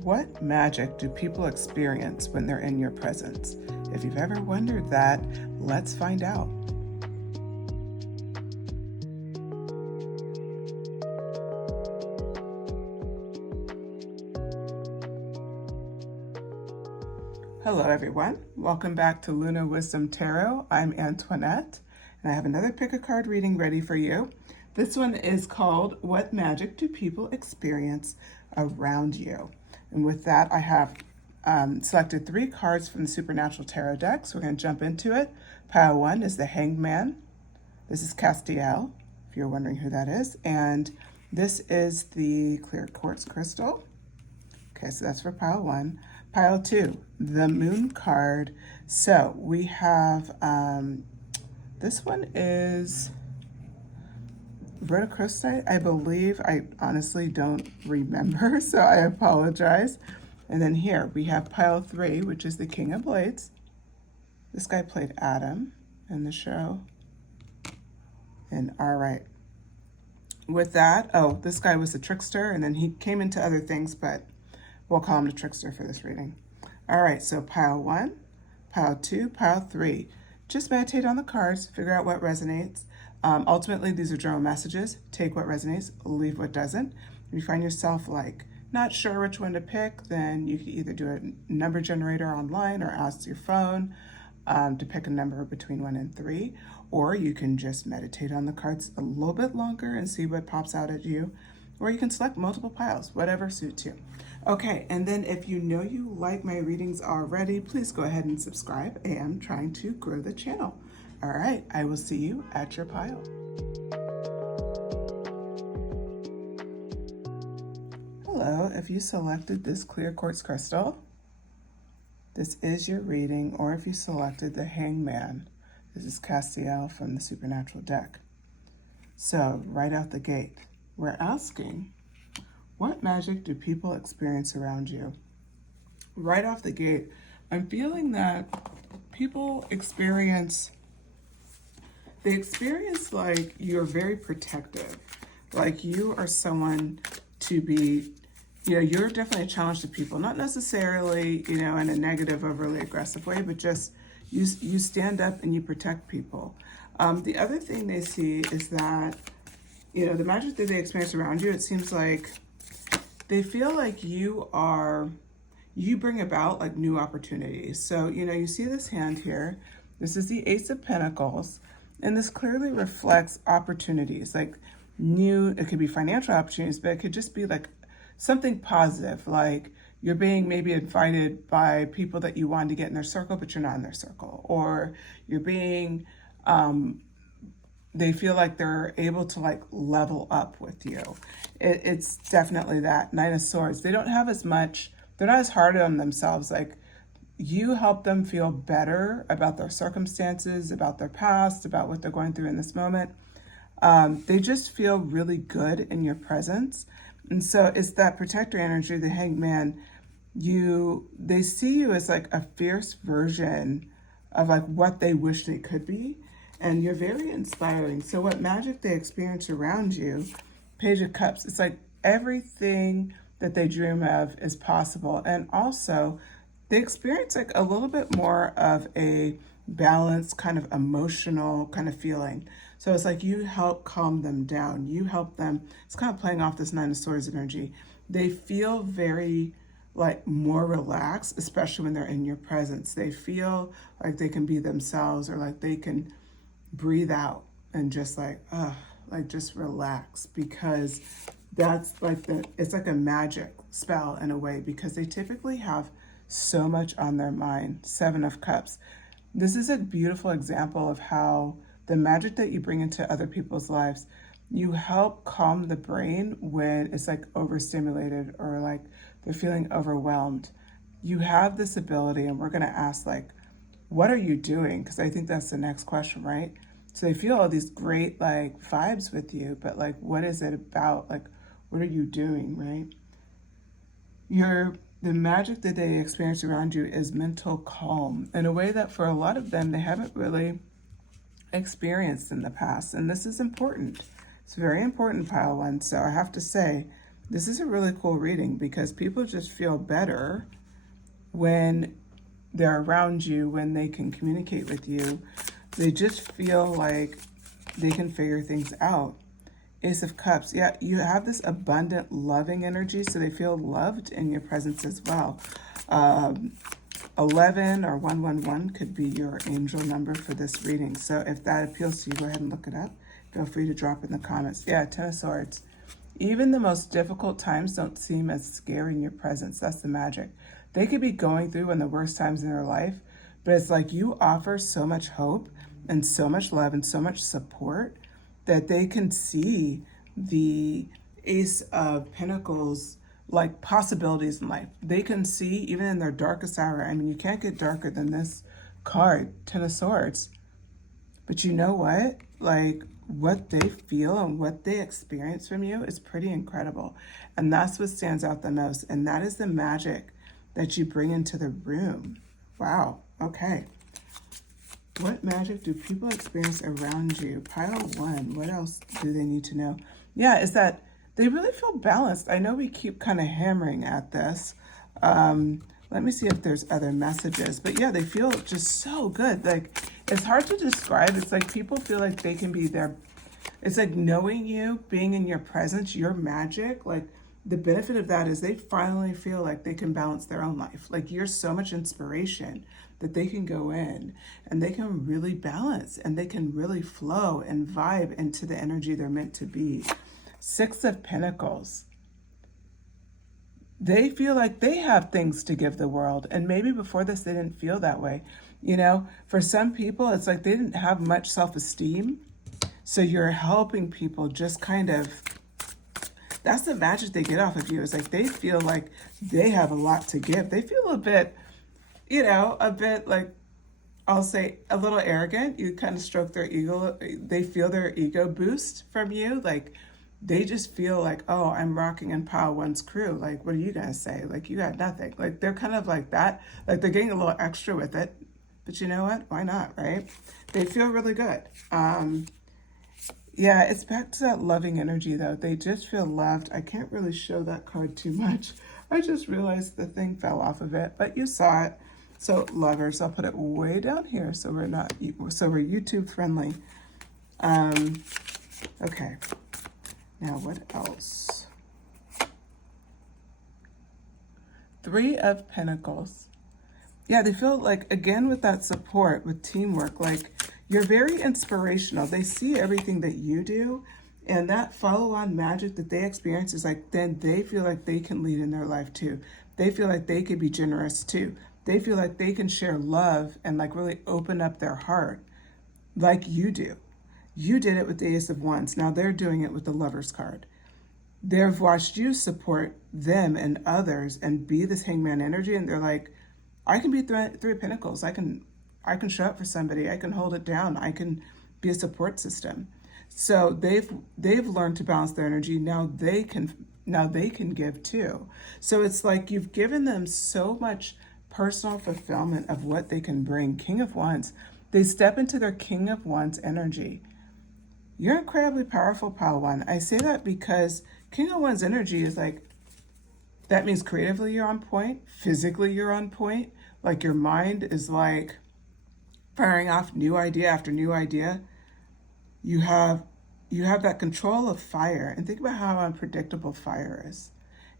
What magic do people experience when they're in your presence? If you've ever wondered that, let's find out. Hello everyone, welcome back to Luna Wisdom Tarot. I'm Antoinette, and I have another pick a card reading ready for you. This one is called What Magic Do People Experience Around You? And with that, I have selected 3 cards from the Supernatural Tarot deck, so we're going to jump into it. Pile 1 is the Hanged Man. This is Castiel, if you're wondering who that is. And this is the Clear Quartz Crystal. Okay, so that's for pile 1. Pile 2, the Moon card. So we have, this one is Brit, I believe. I honestly don't remember, so I apologize. And then here we have pile 3, which is the King of Blades. This guy played Adam in the show. And all right. With that, oh, this guy was the trickster, and then he came into other things, but we'll call him the trickster for this reading. All right, so pile 1, pile 2, pile 3. Just meditate on the cards, figure out what resonates. Ultimately, these are general messages. Take what resonates, leave what doesn't. If you find yourself like not sure which one to pick, then you can either do a number generator online or ask your phone to pick a number between 1 and 3, or you can just meditate on the cards a little bit longer and see what pops out at you, or you can select multiple piles, whatever suits you. Okay, and then if you know you like my readings already, please go ahead and subscribe. I am trying to grow the channel. All right, I will see you at your pile. Hello, if you selected this clear quartz crystal, this is your reading, or if you selected the Hangman, this is Castiel from the Supernatural deck. So, right out the gate, we're asking, what magic do people experience around you? Right off the gate, I'm feeling that people experience like you're very protective. Like you are someone to be, you're definitely a challenge to people. Not necessarily, in a negative, overly aggressive way, but just you stand up and you protect people. The other thing they see is that, the magic that they experience around you, it seems like they feel like you bring about like new opportunities. So, you see this hand here. This is the Ace of Pentacles, and this clearly reflects opportunities, like it could be financial opportunities, but it could just be like something positive, like you're being maybe invited by people that you wanted to get in their circle, but you're not in their circle, or you're being, they feel like they're able to like level up with you. It's definitely that. Nine of Swords. They don't have as much, they're not as hard on themselves. Like you help them feel better about their circumstances, about their past, about what they're going through in this moment. They just feel really good in your presence. And so it's that protector energy, the Hanged Man. They see you as like a fierce version of like what they wish they could be. And you're very inspiring. So what magic they experience around you, Page of Cups, it's like everything that they dream of is possible. And also they experience like a little bit more of a balanced kind of emotional kind of feeling. So it's like you help calm them down. You help them. It's kind of playing off this Nine of Swords energy. They feel very like more relaxed, especially when they're in your presence. They feel like they can be themselves, or like they can breathe out and just like just relax, because that's like it's like a magic spell in a way, because they typically have so much on their mind. Seven of Cups. This is a beautiful example of how the magic that you bring into other people's lives, you help calm the brain when it's like overstimulated or like they're feeling overwhelmed. You have this ability, and we're going to ask like, what are you doing? Because I think that's the next question, right? So they feel all these great like vibes with you, but like, what is it about? Like, what are you doing, right? The magic that they experience around you is mental calm in a way that for a lot of them, they haven't really experienced in the past. And this is important. It's very important, pile 1. So I have to say, This is a really cool reading because people just feel better when they're around you, when they can communicate with you. They just feel like they can figure things out. Ace of Cups. Yeah, you have this abundant, loving energy, so they feel loved in your presence as well. 11 or 111 could be your angel number for this reading. So if that appeals to you, go ahead and look it up. Feel free to drop in the comments. Yeah, Ten of Swords. Even the most difficult times don't seem as scary in your presence. That's the magic. They could be going through one of the worst times in their life, but it's like you offer so much hope and so much love and so much support that they can see the Ace of Pentacles like possibilities in life. They can see even in their darkest hour. I mean, you can't get darker than this card, Ten of Swords. But you know what? Like, what they feel and what they experience from you is pretty incredible. And that's what stands out the most. And that is the magic that you bring into the room. Wow. Okay. What magic do people experience around you? Pile 1. What else do they need to know? Yeah, is that they really feel balanced. I know we keep kind of hammering at this. Let me see if there's other messages. But yeah, they feel just so good. Like, it's hard to describe. It's like people feel like they can be there. It's like knowing you, being in your presence, your magic. Like, the benefit of that is they finally feel like they can balance their own life. Like, you're so much inspiration that they can go in and they can really balance and they can really flow and vibe into the energy they're meant to be. 6 of Pentacles. They feel like they have things to give the world. And maybe before this, they didn't feel that way. You know, for some people, it's like they didn't have much self-esteem. So you're helping people just kind of, that's the magic they get off of you. It's like they feel like they have a lot to give. They feel a bit, you know, a bit like, I'll say a little arrogant. You kind of stroke their ego. They feel their ego boost from you. Like, they just feel like, oh, I'm rocking in pile 1's crew. Like, what are you going to say? Like, you got nothing. Like, they're kind of like that. Like, they're getting a little extra with it. But you know what? Why not, right? They feel really good. Yeah, it's back to that loving energy, though. They just feel loved. I can't really show that card too much. I just realized the thing fell off of it, but you saw it. So, lovers, I'll put it way down here so we're YouTube friendly. Okay. Now, what else? 3 of Pentacles. Yeah, they feel like, again, with that support, with teamwork, like you're very inspirational. They see everything that you do, and that follow-on magic that they experience is like, then they feel like they can lead in their life too. They feel like they could be generous too. They feel like they can share love and like really open up their heart like you do. You did it with the Ace of Wands. Now they're doing it with the Lover's card. They've watched you support them and others and be this hangman energy, and they're like, I can be 3 of Pentacles. I can show up for somebody. I can hold it down. I can be a support system. So they've learned to balance their energy. Now they can give too. So it's like you've given them so much personal fulfillment of what they can bring. King of Wands. They step into their King of Wands energy. You're incredibly powerful, pile 1. I say that because King of Wands energy is like, that means creatively you're on point, physically you're on point, like your mind is like firing off new idea after new idea. You have that control of fire, and think about how unpredictable fire is.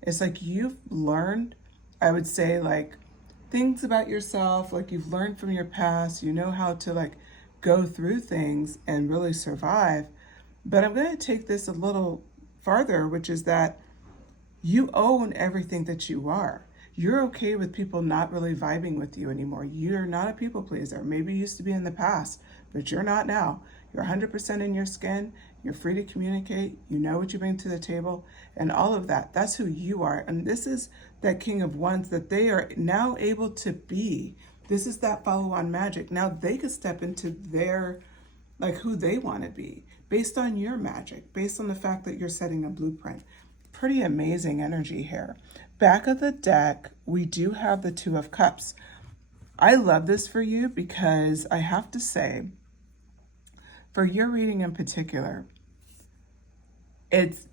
It's like you've learned, I would say, like things about yourself, like you've learned from your past, you know how to like go through things and really survive. But I'm going to take this a little farther, which is that you own everything that you are. You're okay with people not really vibing with you anymore. You're not a people pleaser. Maybe you used to be in the past, but you're not now. You're 100% in your skin. You're free to communicate. You know what you bring to the table and all of that. That's who you are. And this is that King of Wands that they are now able to be. This is that follow-on magic. Now they could step into their, like who they want to be based on your magic, based on the fact that you're setting a blueprint. Pretty amazing energy here. Back of the deck, we do have the 2 of Cups. I love this for you because I have to say, for your reading in particular, it's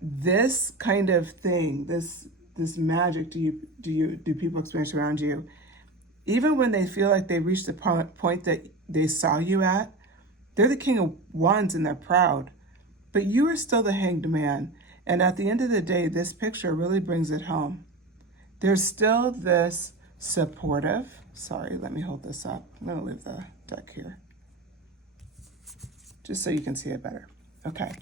this kind of thing, this magic do people experience around you, even when they feel like they reached the point that they saw you at, they're the king of wands and they're proud, but you are still the hanged man. And at the end of the day, this picture really brings it home. There's still this supportive, sorry, let me hold this up. I'm going to leave the deck here just so you can see it better. Okay.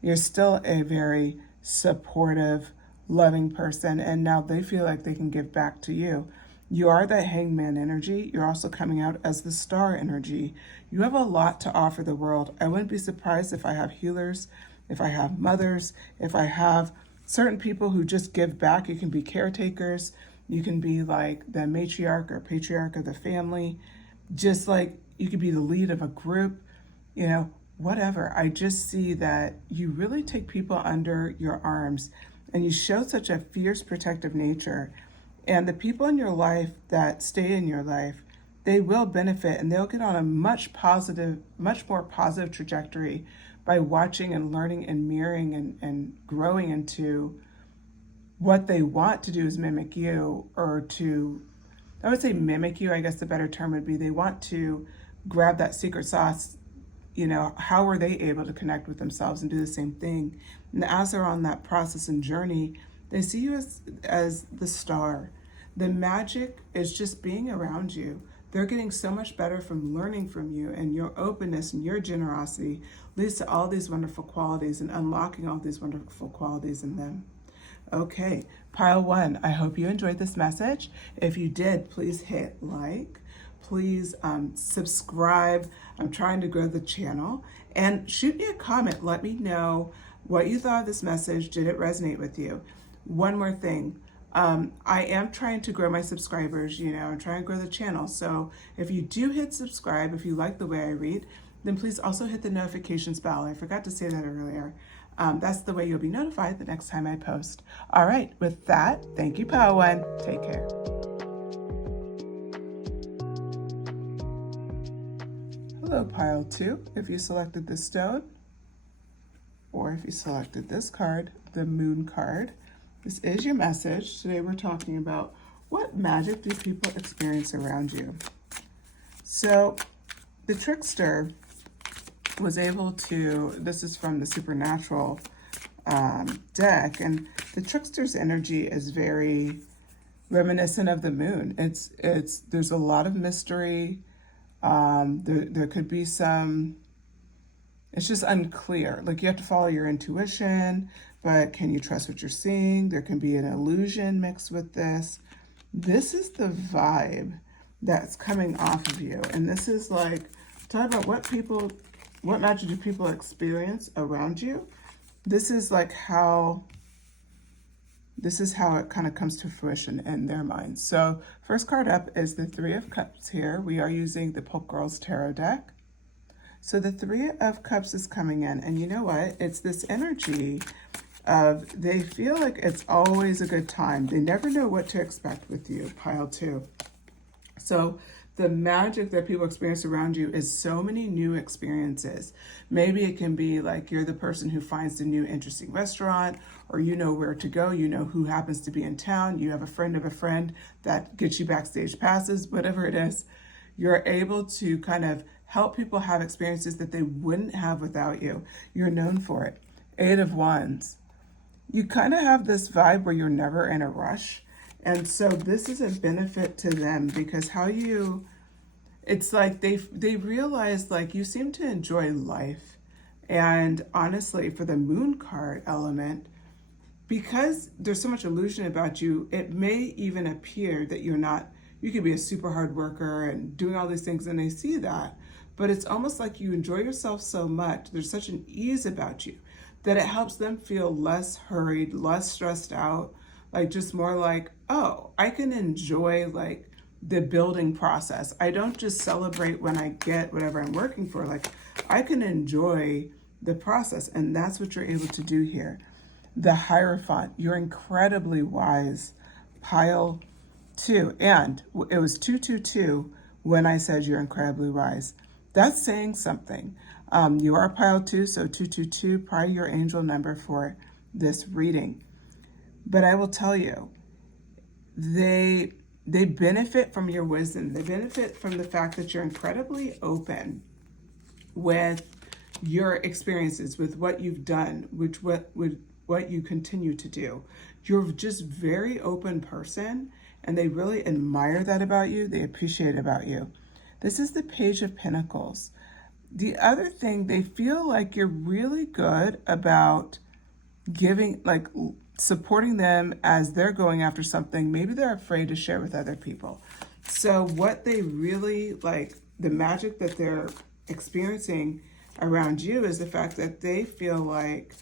You're still a very supportive, loving person, and now they feel like they can give back to you. You are that hangman energy. You're also coming out as the star energy. You have a lot to offer the world. I wouldn't be surprised if I have healers, if I have mothers, if I have certain people who just give back. You can be caretakers. You can be like the matriarch or patriarch of the family. Just like you could be the lead of a group, you know, whatever. I just see that you really take people under your arms and you show such a fierce protective nature. And the people in your life that stay in your life, they will benefit and they'll get on a much more positive trajectory by watching and learning and mirroring and growing into what they want to do is mimic you, or to, I would say mimic you, I guess the better term would be they want to grab that secret sauce. You know, how are they able to connect with themselves and do the same thing? And as they're on that process and journey, they see you as the star. The magic is just being around you. They're getting so much better from learning from you, and your openness and your generosity leads to all these wonderful qualities and unlocking all these wonderful qualities in them. Okay, pile one, I hope you enjoyed this message. If you did, please hit like. Please subscribe. I'm trying to grow the channel. And shoot me a comment. Let me know what you thought of this message. Did it resonate with you? One more thing. I am trying to grow my subscribers. You know, I'm trying to grow the channel. So if you do hit subscribe, if you like the way I read, then please also hit the notifications bell. I forgot to say that earlier. That's the way you'll be notified the next time I post. All right, with that, thank you, Pile One. Take care. Hello, Pile 2, if you selected this stone, or if you selected this card, the Moon card. This is your message. Today we're talking about what magic do people experience around you. So the trickster was able to, this is from the Supernatural deck, and the trickster's energy is very reminiscent of the moon. There's a lot of mystery. There could be some, it's just unclear. Like you have to follow your intuition, but can you trust what you're seeing? There can be an illusion mixed with this. This is the vibe that's coming off of you. And this is like, talk about what magic do people experience around you? This is like how it kind of comes to fruition in their minds. So first card up is the Three of Cups here. We are using the Pulp Girls Tarot deck. So the Three of Cups is coming in, and you know what? It's this energy of they feel like it's always a good time. They never know what to expect with you, Pile 2. So the magic that people experience around you is so many new experiences. Maybe it can be like you're the person who finds the new interesting restaurant, or you know where to go, you know who happens to be in town, you have a friend of a friend that gets you backstage passes, whatever it is. You're able to kind of help people have experiences that they wouldn't have without you. You're known for it. Eight of Wands. You kind of have this vibe where you're never in a rush. And so this is a benefit to them because it's like they realize like you seem to enjoy life. And honestly, for the Moon card element, because there's so much illusion about you, it may even appear that you could be a super hard worker and doing all these things, and they see that. But it's almost like you enjoy yourself so much, there's such an ease about you, that it helps them feel less hurried, less stressed out, like just more like, oh, I can enjoy like the building process. I don't just celebrate when I get whatever I'm working for. Like I can enjoy the process, and that's what you're able to do here. The Hierophant, you're incredibly wise, Pile 2, and it was 222 when I said you're incredibly wise. That's saying something. You are Pile 2, so 222, probably your angel number for this reading. But I will tell you, they benefit from your wisdom. They benefit from the fact that you're incredibly open with your experiences, with what you've done, what you continue to do. You're just very open person, and they really admire that about you. They appreciate it about you. This is the Page of Pentacles. The other thing, they feel like you're really good about giving, like supporting them as they're going after something. Maybe they're afraid to share with other people. So what they really like, the magic that they're experiencing around you is the fact that they feel like,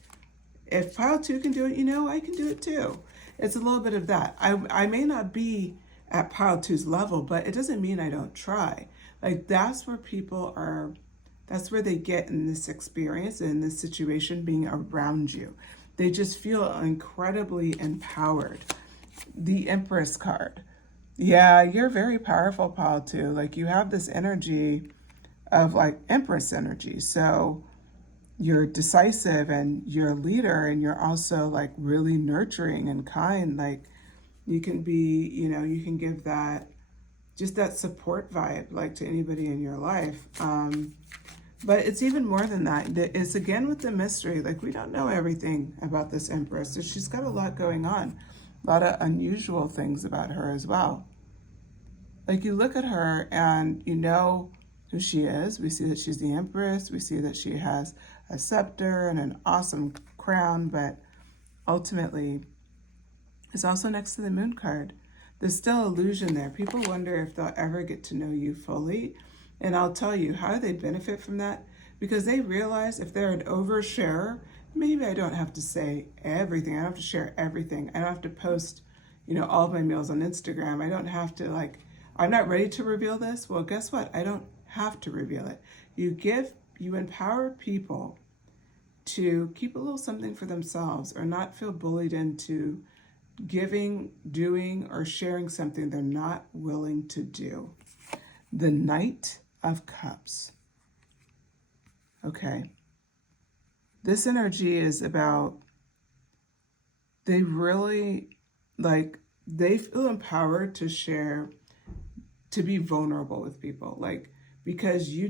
if pile 2 can do it, I can do it too. It's a little bit of that. I may not be at pile 2's level, but it doesn't mean I don't try. Like, that's where people are, that's where they get in this experience, in this situation, being around you. They just feel incredibly empowered. The Empress card. Yeah, you're very powerful, pile 2. Like, you have this energy of like Empress energy. So you're decisive and you're a leader, and you're also like really nurturing and kind. Like, you can be, you can give that, just that support vibe, like, to anybody in your life. But it's even more than that. It's again with the mystery. Like, we don't know everything about this Empress. So she's got a lot going on, a lot of unusual things about her as well. Like, you look at her and you know who she is. We see that she's the Empress. We see that she has a scepter and an awesome crown, but ultimately it's also next to the Moon card. There's still illusion there. People wonder if they'll ever get to know you fully. And I'll tell you, how do they benefit from that? Because they realize if they're an oversharer, maybe I don't have to say everything. I don't have to share everything. I don't have to post, all of my meals on Instagram. I don't have to, like, I'm not ready to reveal this. Well, guess what? I don't have to reveal it. You empower people to keep a little something for themselves, or not feel bullied into giving, doing, or sharing something they're not willing to do. The Knight of Cups. Okay. This energy is about, they really, like, they feel empowered to share, to be vulnerable with people. Like, because you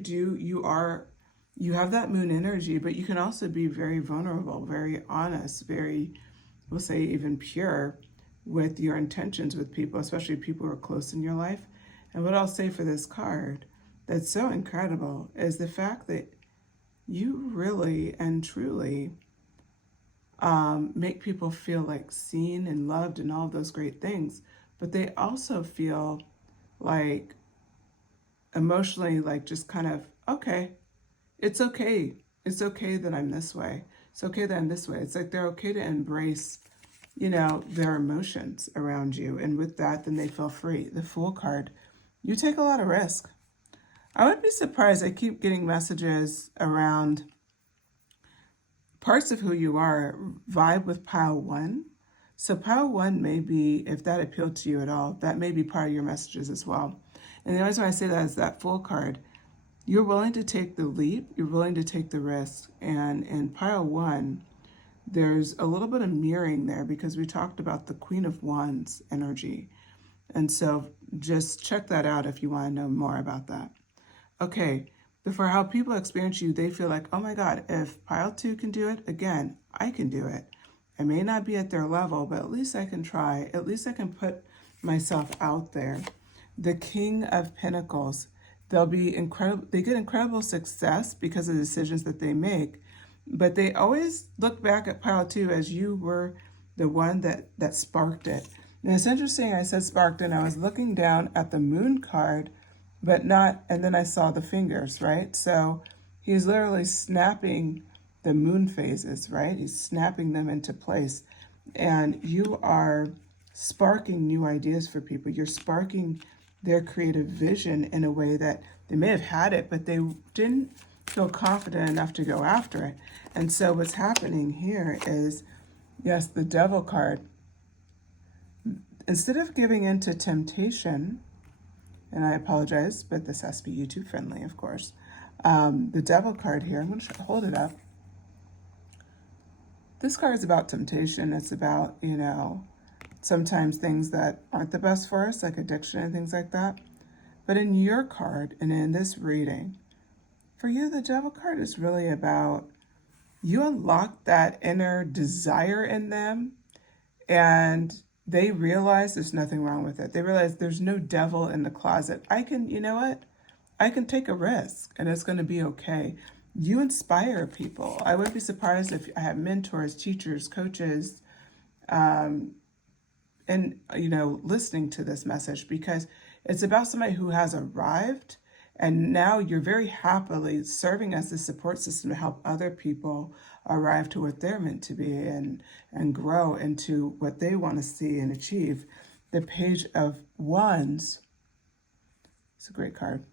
have that moon energy, but you can also be very vulnerable, very honest, very, we'll say even pure with your intentions with people, especially people who are close in your life. And what I'll say for this card that's so incredible is the fact that you really and truly make people feel like seen and loved and all of those great things, but they also feel like emotionally, like, just kind of, okay, it's okay. It's okay that I'm this way. It's okay that I'm this way. It's like they're okay to embrace, their emotions around you. And with that, then they feel free. The Fool card, you take a lot of risk. I wouldn't be surprised. I keep getting messages around parts of who you are vibe with pile 1. So pile 1 may be, if that appealed to you at all, that may be part of your messages as well. And the reason why I say that is that Fool card, you're willing to take the leap, you're willing to take the risk. And in pile 1, there's a little bit of mirroring there, because we talked about the Queen of Wands energy. And so just check that out if you want to know more about that. Okay, but for how people experience you, they feel like, oh my God, if pile 2 can do it, again, I can do it. I may not be at their level, but at least I can try. At least I can put myself out there. The King of Pentacles, they'll be incredible. They get incredible success because of the decisions that they make, but they always look back at pile 2 as you were the one that sparked it. And it's interesting, I said sparked, and I was looking down at the Moon card, but not, and then I saw the fingers, right? So he's literally snapping the moon phases, right? He's snapping them into place. And you are sparking new ideas for people. You're sparking their creative vision in a way that they may have had it, but they didn't feel confident enough to go after it. And so what's happening here is, yes, the Devil card. Instead of giving in to temptation, and I apologize, but this has to be YouTube friendly, of course. The Devil card here, I'm going to hold it up. This card is about temptation. It's about, sometimes things that aren't the best for us, like addiction and things like that. But in your card and in this reading, for you, the Devil card is really about you unlock that inner desire in them, and they realize there's nothing wrong with it. They realize there's no devil in the closet. I can take a risk and it's going to be okay. You inspire people. I wouldn't be surprised if I have mentors, teachers, coaches, and listening to this message, because it's about somebody who has arrived and now you're very happily serving as the support system to help other people arrive to what they're meant to be and grow into what they want to see and achieve. The Page of Wands, it's a great card.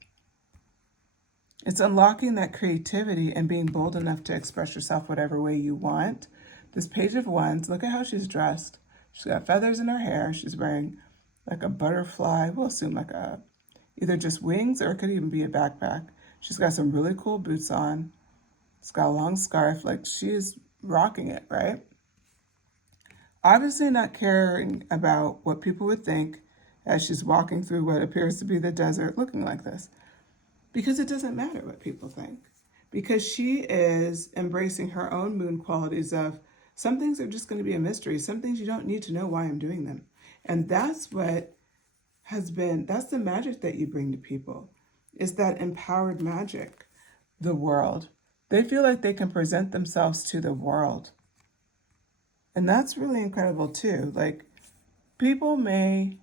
It's unlocking that creativity and being bold enough to express yourself whatever way you want. This Page of Wands, look at how she's dressed. She's got feathers in her hair. She's wearing like a butterfly. We'll assume like either just wings, or it could even be a backpack. She's got some really cool boots on. She's got a long scarf. Like, she is rocking it, right? Obviously not caring about what people would think as she's walking through what appears to be the desert looking like this. Because it doesn't matter what people think. Because she is embracing her own moon qualities of some things are just going to be a mystery. Some things you don't need to know why I'm doing them. And that's that's the magic that you bring to people, is that empowered magic, the world. They feel like they can present themselves to the world. And that's really incredible too. Like, people may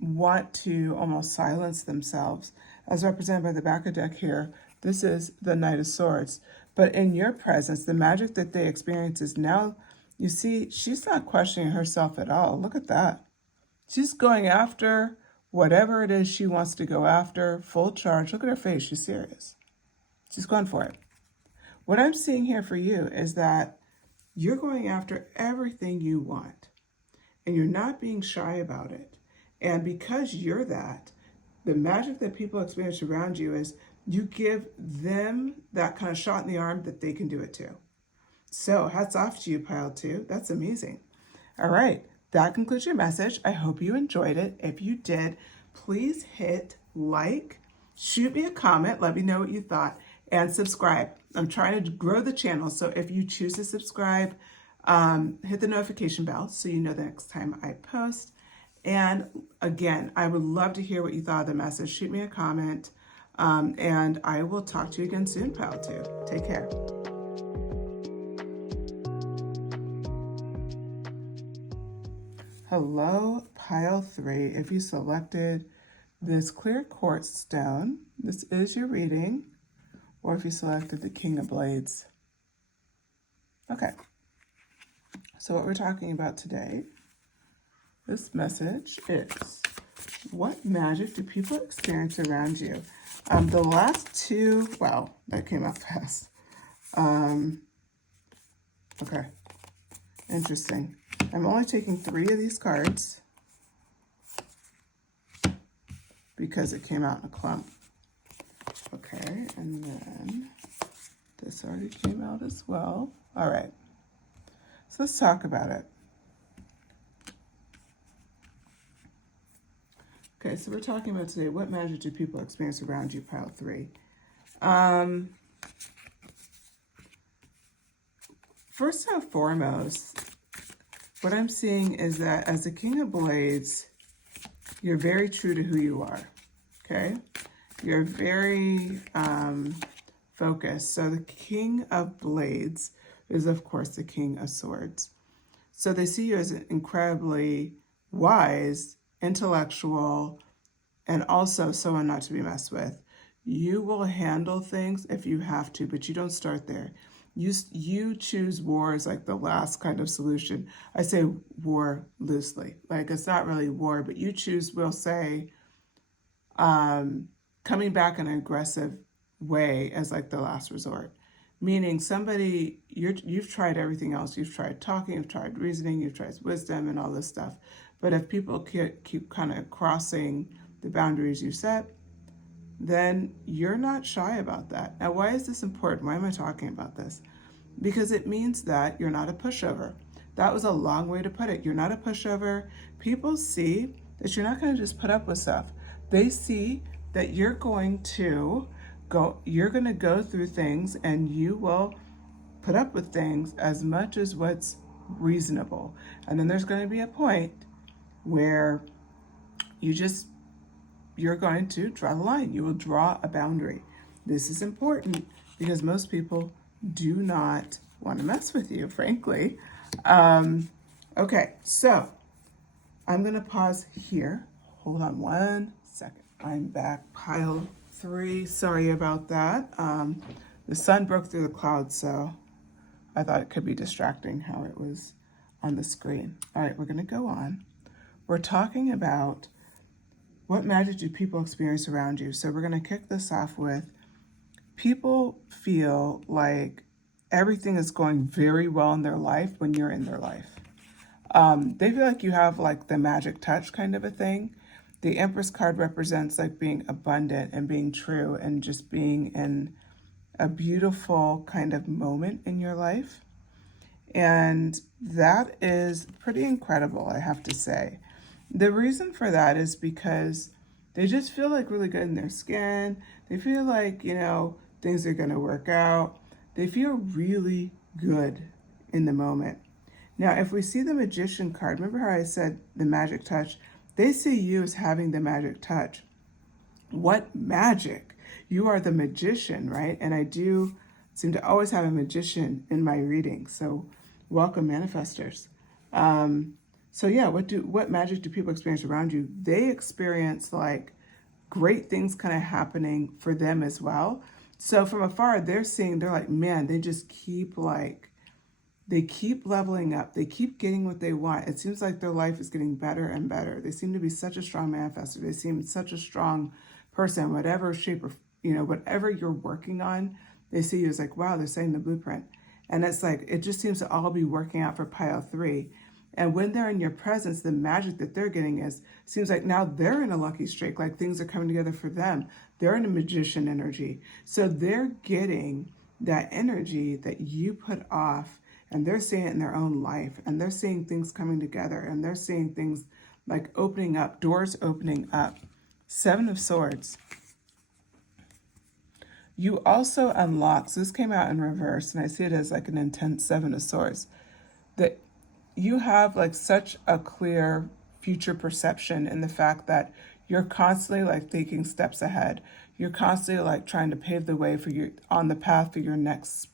want to almost silence themselves, as represented by the back of deck here. This is the Knight of Swords. But in your presence, the magic that they experience is now, you see, she's not questioning herself at all. Look at that. She's going after whatever it is she wants to go after, full charge. Look at her face. She's serious. She's going for it. What I'm seeing here for you is that you're going after everything you want, and you're not being shy about it. And because you're that, the magic that people experience around you is you give them that kind of shot in the arm that they can do it too. So hats off to you, Pile 2. That's amazing. All right, that concludes your message. I hope you enjoyed it. If you did, please hit like, shoot me a comment, let me know what you thought, and subscribe. I'm trying to grow the channel, so if you choose to subscribe, hit the notification bell so you know the next time I post. And again, I would love to hear what you thought of the message. Shoot me a comment, and I will talk to you again soon, Pile 2. Take care. Hello, Pile 3. If you selected this clear quartz stone, this is your reading. Or if you selected the King of Blades. Okay. So what we're talking about today, this message is, what magic do people experience around you? The last two, wow, that came out fast. Okay, interesting. I'm only taking 3 of these cards because it came out in a clump. Okay, and then this already came out as well. All right, so let's talk about it. Okay, so we're talking about today, what magic do people experience around you, Pile 3? First and foremost, what I'm seeing is that as the King of Blades, you're very true to who you are, okay? You're very focused. So the King of Blades is, of course, the King of Swords. So they see you as incredibly wise, intellectual, and also someone not to be messed with. You will handle things if you have to, but you don't start there. You choose war as like the last kind of solution. I say war loosely. Like, it's not really war, but you choose, we'll say, coming back in an aggressive way as like the last resort. Meaning somebody, you've tried everything else. You've tried talking, you've tried reasoning, you've tried wisdom and all this stuff. But if people keep kind of crossing the boundaries you set, then you're not shy about that. Now, why is this important? Why am I talking about this? Because it means that you're not a pushover. That was a long way to put it. You're not a pushover. People see that you're not going to just put up with stuff. They see that you're going to go through things, and you will put up with things as much as what's reasonable. And then there's going to be a point where you're going to draw the line. You will draw a boundary. This is important because most people do not want to mess with you, frankly. Okay, so I'm going to pause here. Hold on one second. I'm back, pile 3. Sorry about that. The sun broke through the clouds, so I thought it could be distracting how it was on the screen. All right, we're going to go on. We're talking about what magic do people experience around you. So we're going to kick this off with people feel like everything is going very well in their life when you're in their life. They feel like you have like the magic touch kind of a thing. The Empress card represents like being abundant and being true and just being in a beautiful kind of moment in your life. And that is pretty incredible, I have to say. The reason for that is because they just feel like really good in their skin. They feel like, things are going to work out. They feel really good in the moment. Now, if we see the Magician card, remember how I said the magic touch? They see you as having the magic touch. What magic? You are the magician, right? And I do seem to always have a magician in my reading. So welcome, manifestors. What magic do people experience around you? They experience like great things kind of happening for them as well. So from afar, they're like, man, they just keep leveling up. They keep getting what they want. It seems like their life is getting better and better. They seem to be such a strong manifestor. They seem such a strong person, whatever shape or, whatever you're working on, they see you as like, wow, they're setting the blueprint. And it's like, it just seems to all be working out for pile 3. And when they're in your presence, the magic that they're getting seems like now they're in a lucky streak, like things are coming together for them. They're in a magician energy. So they're getting that energy that you put off, and they're seeing it in their own life, and they're seeing things coming together, and they're seeing things like opening up, doors opening up. 7 of Swords. You also unlock, so this came out in reverse, and I see it as like an intense 7 of Swords, that you have like such a clear future perception in the fact that you're constantly like taking steps ahead. You're constantly like trying to pave the way on the path for your next,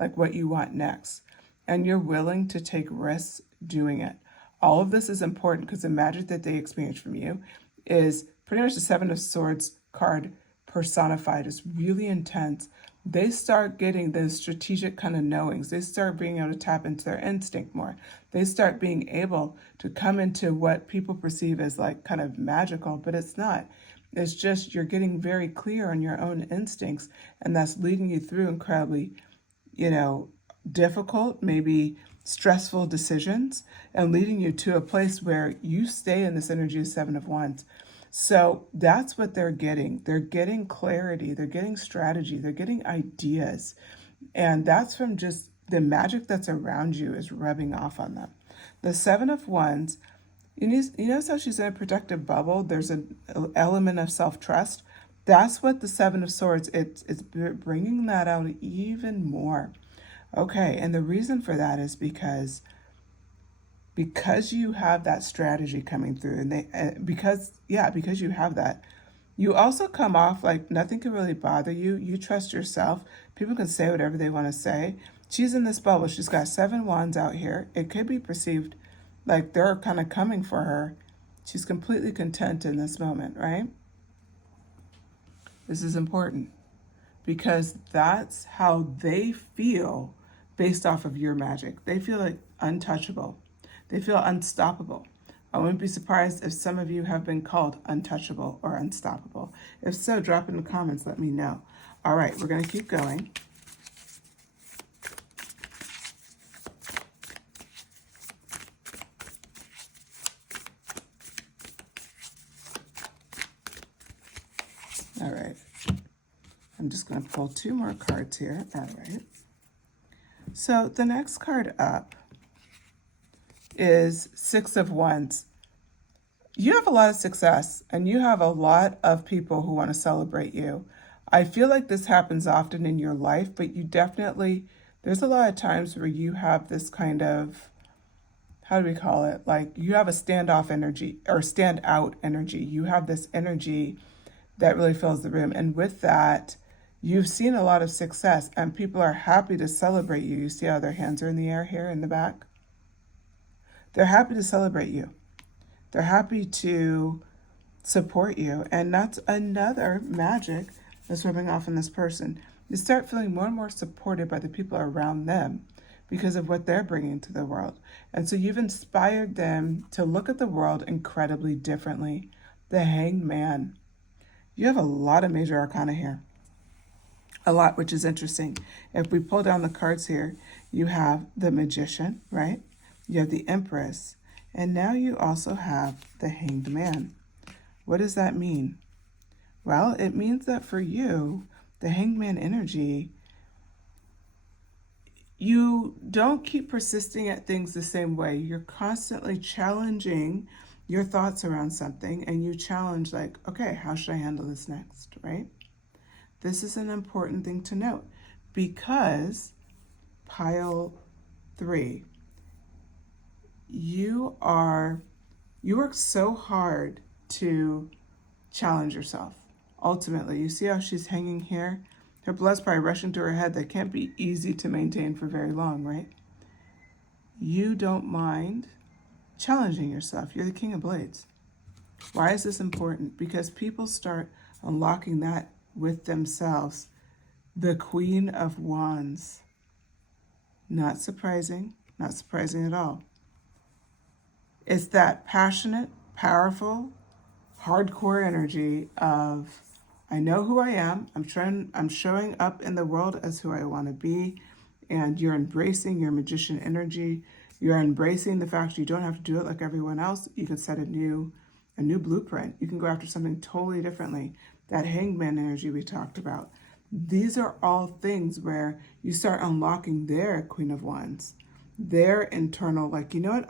like what you want next. And you're willing to take risks doing it. All of this is important because the magic that they experience from you is pretty much the 7 of Swords card personified. Is really intense. They start getting those strategic kind of knowings. They start being able to tap into their instinct more. They start being able to come into what people perceive as like kind of magical, but it's not. It's just you're getting very clear on your own instincts, and that's leading you through incredibly, difficult, maybe stressful decisions, and leading you to a place where you stay in this energy of 7 of Wands. So that's what they're getting. They're getting clarity. They're getting strategy. They're getting ideas. And that's from just the magic that's around you is rubbing off on them. The 7 of Wands, you notice how she's in a protective bubble? There's an element of self-trust. That's what the 7 of Swords, it's bringing that out even more. Okay, and the reason for that is because you have that strategy coming through, and because you have that, you also come off like nothing can really bother you. You trust yourself. People can say whatever they want to say. She's in this bubble. She's got 7 wands out here. It could be perceived like they're kind of coming for her. She's completely content in this moment, right? This is important because that's how they feel based off of your magic. They feel like untouchable. They feel unstoppable. I wouldn't be surprised if some of you have been called untouchable or unstoppable. If so, drop in the comments, let me know. All right, we're going to keep going. All right. I'm just going to pull 2 more cards here. All right. So the next card up is 6 of Wands. You have a lot of success and you have a lot of people who want to celebrate you. I feel like this happens often in your life, but you definitely, there's a lot of times where you have this kind of, how do we call it? Like you have a standoff energy or stand out energy. You have this energy that really fills the room. And with that, you've seen a lot of success and people are happy to celebrate you. You see how their hands are in the air here in the back? They're happy to celebrate you. They're happy to support you. And that's another magic that's rubbing off on this person. You start feeling more and more supported by the people around them because of what they're bringing to the world. And so you've inspired them to look at the world incredibly differently. The Hanged Man. You have a lot of major arcana here. A lot, which is interesting. If we pull down the cards here, you have the Magician, right? You have the Empress. And now you also have the Hanged Man. What does that mean? Well, it means that for you, the Hanged Man energy, you don't keep persisting at things the same way. You're constantly challenging your thoughts around something and you challenge like, okay, how should I handle this next, right? This is an important thing to note because pile 3, you work so hard to challenge yourself. Ultimately, you see how she's hanging here? Her blood's probably rushing to her head. That can't be easy to maintain for very long, right? You don't mind challenging yourself. You're the King of Blades. Why is this important? Because people start unlocking that with themselves. The Queen of Wands. Not surprising at all. It's that passionate, powerful, hardcore energy of, I know who I am. I'm showing up in the world as who I want to be. And you're embracing your magician energy. You're embracing the fact you don't have to do it like everyone else. You can set a new blueprint. You can go after something totally differently. That Hangman energy we talked about. These are all things where you start unlocking their Queen of Wands, their internal, like, you know what,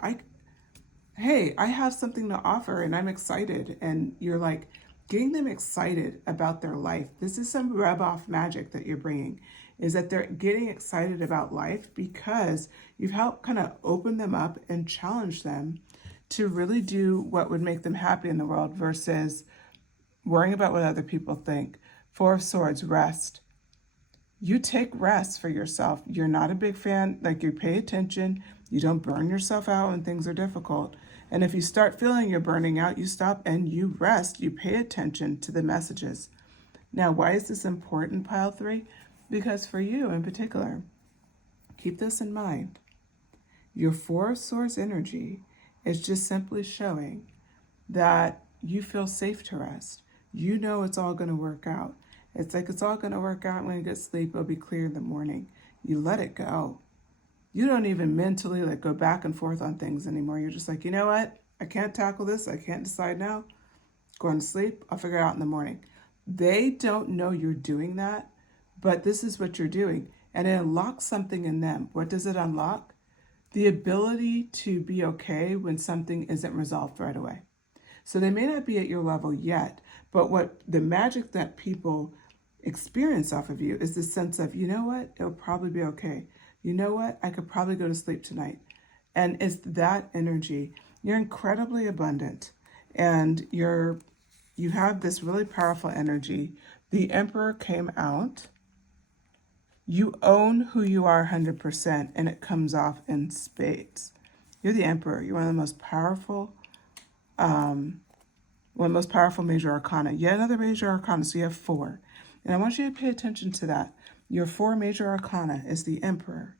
I have something to offer and I'm excited. And you're like getting them excited about their life. This is some rub off magic that you're bringing, is that they're getting excited about life because you've helped kind of open them up and challenge them to really do what would make them happy in the world versus worrying about what other people think. 4 of Swords, rest. You take rest for yourself. You're not a big fan, like you pay attention. You don't burn yourself out when things are difficult. And if you start feeling you're burning out, you stop and you rest. You pay attention to the messages. Now, why is this important, pile 3? Because for you in particular, keep this in mind. Your 4 of Swords energy is just simply showing that you feel safe to rest. You know it's all going to work out. It's like it's all going to work out. When you get sleep, it'll be clear in the morning. You let it go. You don't even mentally like go back and forth on things anymore. You're just like, you know what? I can't tackle this. I can't decide now. Going to sleep. I'll figure it out in the morning. They don't know you're doing that, but this is what you're doing. And it unlocks something in them. What does it unlock? The ability to be okay when something isn't resolved right away. So they may not be at your level yet, but what the magic that people experience off of you is the sense of, you know what, it'll probably be okay. You know what, I could probably go to sleep tonight. And it's that energy. You're incredibly abundant and you have this really powerful energy. The Emperor came out. You own who you are 100% and it comes off in spades. You're the Emperor. You're one of the most powerful major arcana. Yet another major arcana, so you have 4. And I want you to pay attention to that. Your 4 major arcana is the Emperor,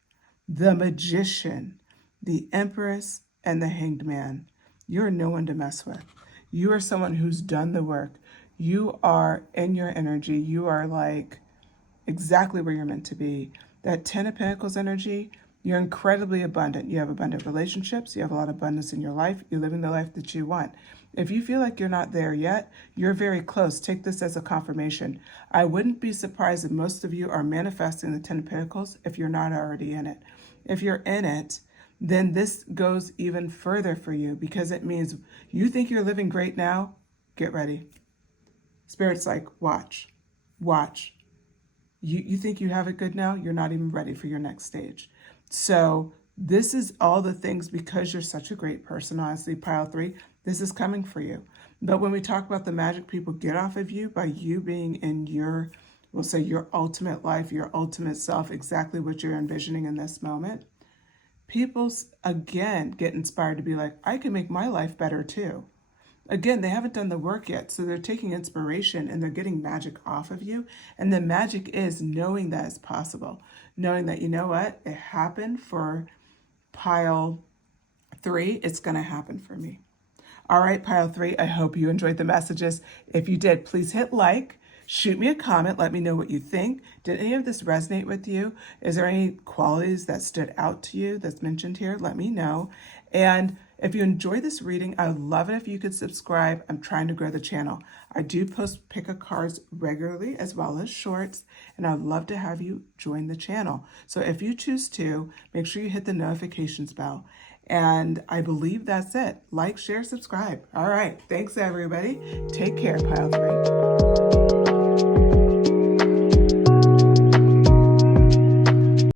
the Magician, the Empress, and the Hanged Man. You're no one to mess with. You are someone who's done the work. You are in your energy. You are like exactly where you're meant to be. That 10 of Pentacles energy, You're incredibly abundant. You have abundant relationships. You have a lot of abundance in your life. You're living the life that you want. If you feel like you're not there yet, you're very close. Take this as a confirmation. I wouldn't be surprised if most of you are manifesting the Ten of Pentacles if you're not already in it. If you're in it, then this goes even further for you, because it means you think you're living great now. Get ready. Spirit's like, watch. You think you have it good now? You're not even ready for your next stage. So this is all the things, because you're such a great person, honestly, pile 3, this is coming for you. But when we talk about the magic people get off of you by you being in your, we'll say your ultimate life, your ultimate self, exactly what you're envisioning in this moment, people, again, get inspired to be like, I can make my life better too. Again, they haven't done the work yet, so they're taking inspiration and they're getting magic off of you. And the magic is knowing that it's possible. Knowing that, you know what, it happened for pile 3, it's going to happen for me. All right, pile 3, I hope you enjoyed the messages. If you did, please hit like. Shoot me a comment. Let me know what you think. Did any of this resonate with you? Is there any qualities that stood out to you that's mentioned here? Let me know. And if you enjoy this reading, I would love it if you could subscribe. I'm trying to grow the channel. I do post pick-a cards regularly as well as shorts, and I'd love to have you join the channel. So if you choose to, make sure you hit the notifications bell. And I believe that's it. Like, share, subscribe. All right. Thanks, everybody. Take care, pile 3.